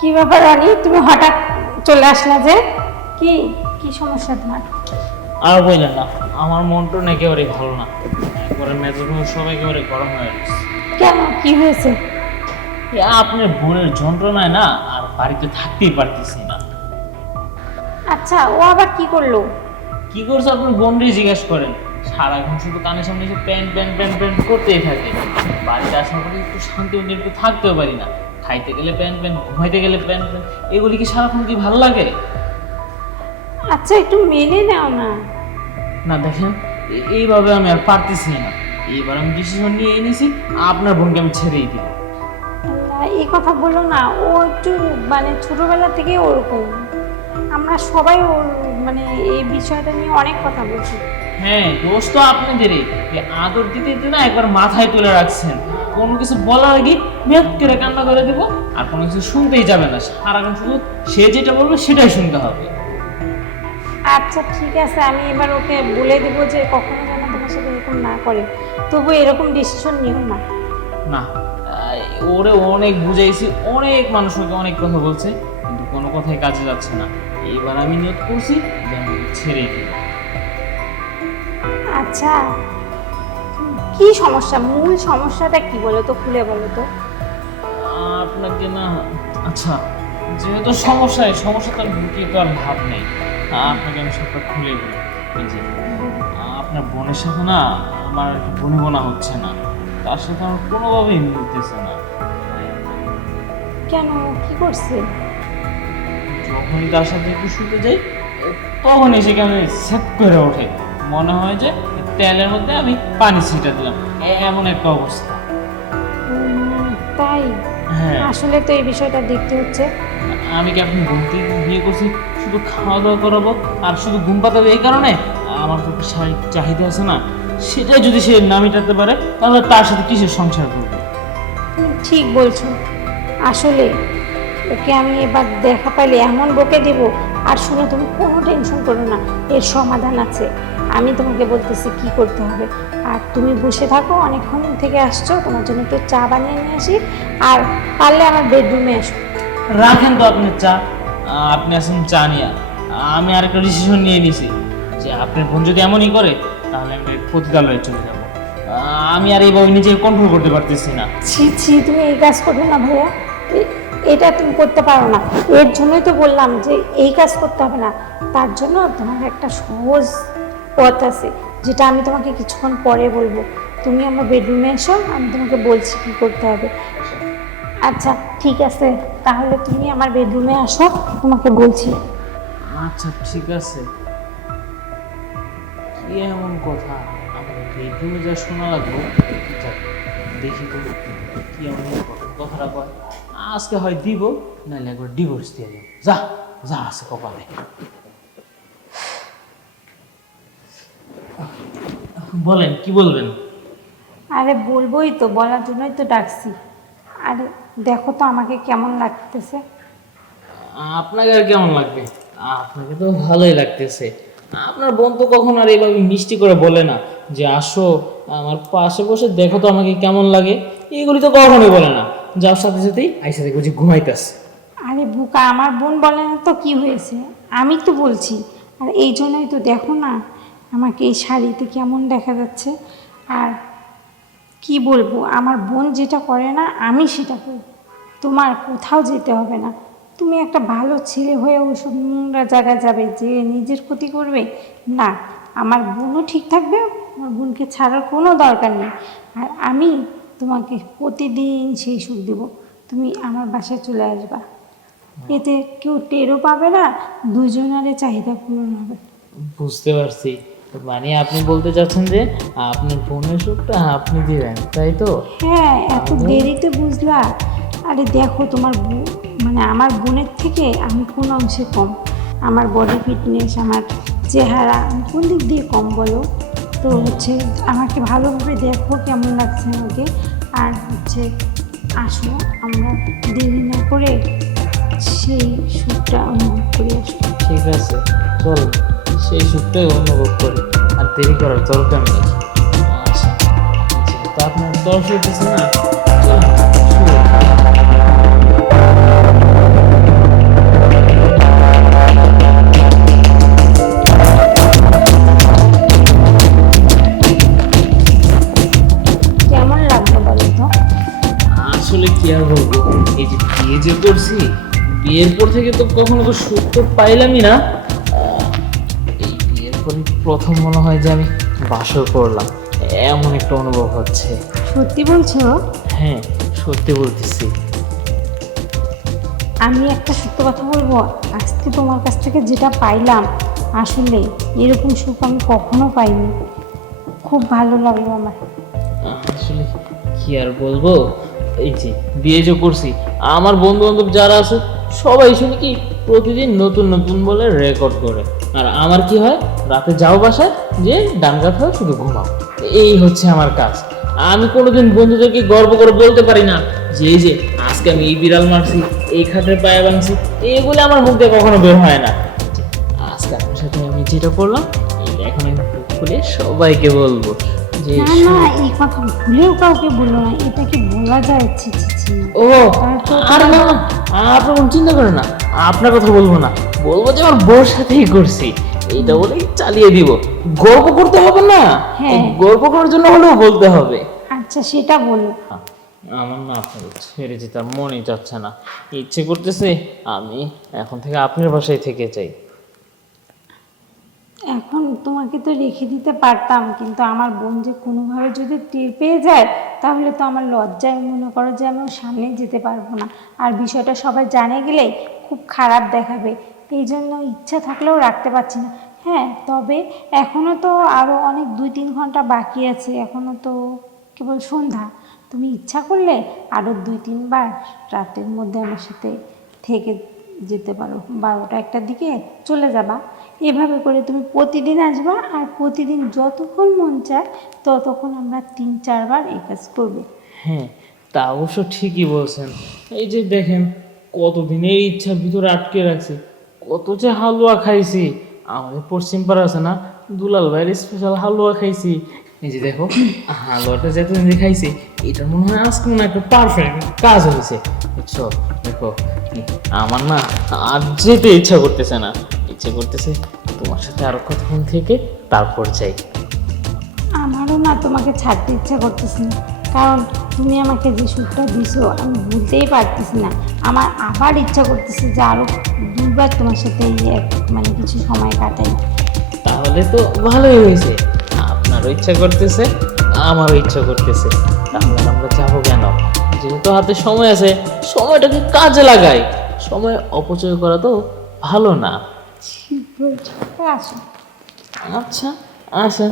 কি ব্যাপার রানী? তুমি হঠাৎ চলে আসলা যে? কি কি সমস্যা তোমার? আর বললেন না আমার মনটা না একেবারে ভালো না। একবারে মেজাজ সব একেবারে গরম হয়ে গেছে। কেন কি হয়েছে? এ আপনার বোনের যন্ত্রণায় না আর বাড়িতে থাকতেই পারতেছি না। আচ্ছা ও আবার কি করল? কি করছে আপনার বোনরে জিজ্ঞেস করেন। সারাক্ষণ শুধু কানের সামনে এসে প্যান প্যান প্যান প্যান করতেই থাকে। বাড়িতে আসার পরে একটু শান্তি মতো একটু থাকতেও পারি না। খাইতে গেলে প্যান প্যান ঘুমাইতে গেলে প্যান প্যান। এগুলি কি সারাক্ষণ কি ভালো লাগে? আচ্ছা একটু মেনে নাও না। না দেখেন এইভাবে আমি আর পারতেছি না। এইবার আমি ডিসিশন নিয়ে এনেছি আপনার বোনকে আমি ছেড়েই দিব আল্লাহ, এই কথা বলো না ও একটু মানে ছোটবেলা থেকে ওরকম। আমরা সবাই ওর মানে এই বিষয়টা নিয়ে অনেক কথা বলছি। হ্যাঁ দোষ তো আপনাদেরই। আদর দিতে দিতে না একবার মাথায় তুলে রাখছেন। কোনো কিছু বলার আগে মেয়াদ করে কান্না করে দেবো আর কোনো কিছু শুনতেই যাবে না। সারাক্ষণ শুধু সে যেটা বলবে সেটাই শুনতে হবে। আচ্ছা ঠিক আছে আমি এবার ওকে বলে দেবো যে কখনো যেন তোমার সাথে এরকম না করে। তবু এরকম ডিসিশন নিও না। না ওরে অনেক বুঝাইছি অনেক মানুষ ওকে অনেক কথা বলছে কিন্তু কোনো কথাই কাজে যাচ্ছে না। এইবার আমি নিয়োগ করছি যে আমি ওকে ছেড়েই আচ্ছা। কি সমস্যা? মূল সমস্যাটা কি বলো তো খুলে বলো তো আপনাকে না আচ্ছা যেহেতু সমস্যা সমস্যা তো আর লুকিয়ে তো আর ভাব নেই। আপনাকে আমি সবটা খুলে বলি। এই যে আপনার বোনের সাথে না আমার বনি বোনা হচ্ছে না। তার সাথে আমার কোনোভাবেই মিলতেছে না। কেন? কি করছে? যখনই তার সাথে একটু শুতে যাই তখনই সে কেমন সেট করে ওঠে। মনে হয় যে তেলের মধ্যে আমি পানি ছিটা দিলাম। এমন একটা অবস্থা। তাই? হ্যাঁ। আসলে তো এই বিষয়টা দেখতে হচ্ছে। আমি কি আপনি বোনকে বিয়ে করছি? শুধু খাওয়া দাওয়া করাবো? আর শুধু ঘুম পাতাবো এই কারণে? আমার তো শারীরিক চাহিদা আছে না। সেটাই যদি সে না মেটাতে পারে তাহলে তার সাথে কিসের সংসার করবে? ঠিক বলছো। আসলে ওকে আমি এবার দেখা পাইলে এমন বকে দেব আর শুনে তুমি কোনো টেনশন করো না। এর সমাধান আছে। আমি তোমাকে বলতেছি কি করতে হবে। আর তুমি বসে থাকো অনেকক্ষণ থেকে আসছো তোমার জন্য একটু চা বানিয়ে নিয়ে আসি। আর পারলে আমার বেডরুমে আসো। রাখেন তো আপনি চা। আপনি আসেন চা নিয়ে। আমি আর একটা ডিসিশন নিয়ে নিছি যে আপনার বোন যদি এমনই করে তাহলে আমি পতিতালয়ে চলে যাব। আমি আর এইভাবে নিজেকে কন্ট্রোল করতে পারতেছি না। ছি ছি তুমি এই কাজ করবে না ভাইয়া। এটা তুমি করতে পারো না। এর জন্যই তো বললাম যে এই কাজ করতে হবে না। তার জন্য তোমার একটা সহজ পথ আছে যেটা আমি তোমাকে কিছুক্ষণ পরে বলব। তুমি আমার বেডরুমে এসো আমি তোমাকে বলছি কি করতে হবে। আচ্ছা ঠিক আছে তাহলে তুমি আমার বেডরুমে আসো তোমাকে বলছি। আচ্ছা ঠিক আছে। কি এমন কথা? আমার বেডরুমে যা শোনা যাক, দেখি তো কি এমন কথা- কথাটা কয় আজকে হয় দিব নাহলে একবার ডিভোর্স দিয়ে দিব। যা যা আছে কপালে। বলেন কি বলবেন? আরে বলবোই তো বলার জন্যই তো ডাকছি। আরে দেখো তো আমাকে কেমন লাগতেছে। আপনাকে আর কেমন লাগবে? আপনাকে তো ভালোই লাগতেছে। আপনার বোন তো কখনো আর এইভাবে মিষ্টি করে বলে না যে আসো আমার পাশে বসে দেখো তো আমাকে কেমন লাগে। এইগুলি তো কখনোই বলে না। যার সাথে সাথেই আইসা দেখব যে ঘুমাইতেছে। আরে বুকা আমার বোন বলে না তো কি হয়েছে? আমি তো বলছি আর এই জন্যই তো দেখো না। আমাকে এই শাড়িতে কেমন দেখা যাচ্ছে? আর কি বলব, আমার বোন যেটা করে না, আমি সেটা করি। তোমার কোথাও যেতে হবে না। তুমি একটা ভালো ছেলে হয়ে ওইসব নোংরা জায়গায় যাবে, যে নিজের ক্ষতি করবে? না, আমার বোনও ঠিক থাকবে, আমার বোনকে ছাড়ার কোনো দরকার নেই। আর আমি তোমাকে প্রতিদিন সেই সুখ দেব। তুমি আমার বাসায় চলে আসবা। এতে কেউ টেরও পাবে না, দুজনারে চাহিদা পূরণ হবে। বুঝতে পারছি। মানে আপনি বলতে চাচ্ছেন যে আপনার বোনের সুখটা আপনি দিবেন তাই তো? হ্যাঁ এত দেরিতে বুঝলা। আরে দেখো তোমার মানে আমার বোনের থেকে আমি কোন অংশে কম। আমার বডি ফিটনেস আমার চেহারা আমি কোন দিক দিয়ে কম বলো? তো হচ্ছে আমাকে ভালোভাবে দেখো কেমন লাগছে আমাকে। আর হচ্ছে আসো আমরা দেরি না করে সেই সুখটা অনুভব করে আসব ঠিক আছে চল। সেই সুখটাই অনুভব করি। আর দেরি করার দরকার নেই। আচ্ছা, আচ্ছা, আসলে কি আর বলব এই যে বিয়ে যে করছি বিয়ের পর থেকে তো কখনো সুখ তো পাইলামই না। পরে প্রথম মনে হয় যে আমি বাসর করলাম। এমন একটা অনুভব হচ্ছে। সত্যি বলছো? হ্যাঁ সত্যি বলতেছি। আমি একটা সত্য কথা বলব? আজকে তোমার কাছ থেকে যেটা পাইলাম আসলে এরকম সুখ আমি কখনো পাইনি। খুব ভালো লাগল আমার। আসলে কি আর বলব? এই যে বিয়ে যে করছি আমার বন্ধু বান্ধব যারা আছে সবাই শুনি কি প্রতিদিন নতুন নতুন বলে রেকর্ড করে। আর আমার কি হয়? রাতে যাও বাসায় যে ডান কাত হয় শুধু ঘুমাও। এই হচ্ছে আমার কাজ। আমি কোনোদিন বন্ধুদেরকে গর্ব করে বলতে পারি না যে এই যে আজকে আমি এই বিড়াল মারছি এই খাটের পায়ে ভাঙছি এইগুলো আমার মুখ দিয়ে কখনো বের হয় না। আজকে আপনার সাথে আমি যেটা করলাম এখন আমি খুলে সবাইকে বলব যে না এই কথা ভুলেও কাউকে বলো না এটা কি বলা যায়? ছি ছি ছি ও আর না না, আপনি কোনো চিন্তা করেন না আপনার কথা বলব না বলব যে আমার বউর সাথেই করছি। এইটা বলেই চালিয়ে দিব। গর্ব করতে হবে না হ্যাঁ। গর্ব করার জন্য হলেও বলতে হবে। আচ্ছা সেটা বলো। আমার না ছেড়ে যেতে আর মনই চাচ্ছে না। ইচ্ছে করতেছে আমি এখন থেকে আপনার বাসায় থেকে যাই। এখন তোমাকে তো রেখে দিতে পারতাম কিন্তু আমার বোন যে কোনোভাবে যদি টের পেয়ে যায় তাহলে তো আমার লজ্জায় মনে করো যে আমি সামনে যেতে পারব না। আর বিষয়টা সবাই জানে গেলে খুব খারাপ দেখাবে। এই জন্য ইচ্ছা থাকলেও রাখতে পারছি না। হ্যাঁ তবে এখনও তো আরও অনেক দুই তিন ঘণ্টা বাকি আছে এখনও তো কেবল সন্ধ্যা। তুমি ইচ্ছা করলে আরও দুই তিনবার রাতের মধ্যে আমার সাথে থেকে যেতে পারো। বারোটা একটার দিকে চলে যাবা। এভাবে করে তুমি প্রতিদিন আসবা আর প্রতিদিন যতক্ষণ মন চায় ততক্ষণ আমরা তিন চারবার এই কাজ করব। হ্যাঁ তা অবশ্য ঠিকই বলছেন। এই যে দেখেন কতদিনের ইচ্ছা ভিতরে আটকে রাখছি। কত যে হালুয়া খাইছি, আমাদের পশ্চিম পাড়া আছে না, দুলাল ভাইয়ের স্পেশাল হালুয়া খাইছি। এই যে দেখো, হালুয়াটা যেতদিন দিয়ে খাইছি এটা মনে হয় আজকে মনে একটা পারফেক্ট কাজ হয়েছে বুঝছ? দেখো আমার না আর যেতে ইচ্ছা করতেছে না। ইচ্ছা করতেছে তোমার সাথে আরও কতক্ষণ থেকে তারপর যাই। আমারও না তোমাকে ছাড়তে ইচ্ছা করতেছে না। কারণ তুমি আমাকে যে সুখটা দিছো আমি ভুলতেই পারতেছি না। আমার আবার ইচ্ছা করতেছে যে আরও দুবার তোমার সাথে মানে কিছু সময় কাটাই। তাহলে তো ভালোই হয়েছে। আপনারও ইচ্ছা করতেছে আমারও ইচ্ছা করতেছে। তাহলে আমরা যাব কেন? যেহেতু হাতে সময় আছে সময়টাকে কাজে লাগাই। সময় অপচয় করা তো ভালো না। আচ্ছা আচ্ছা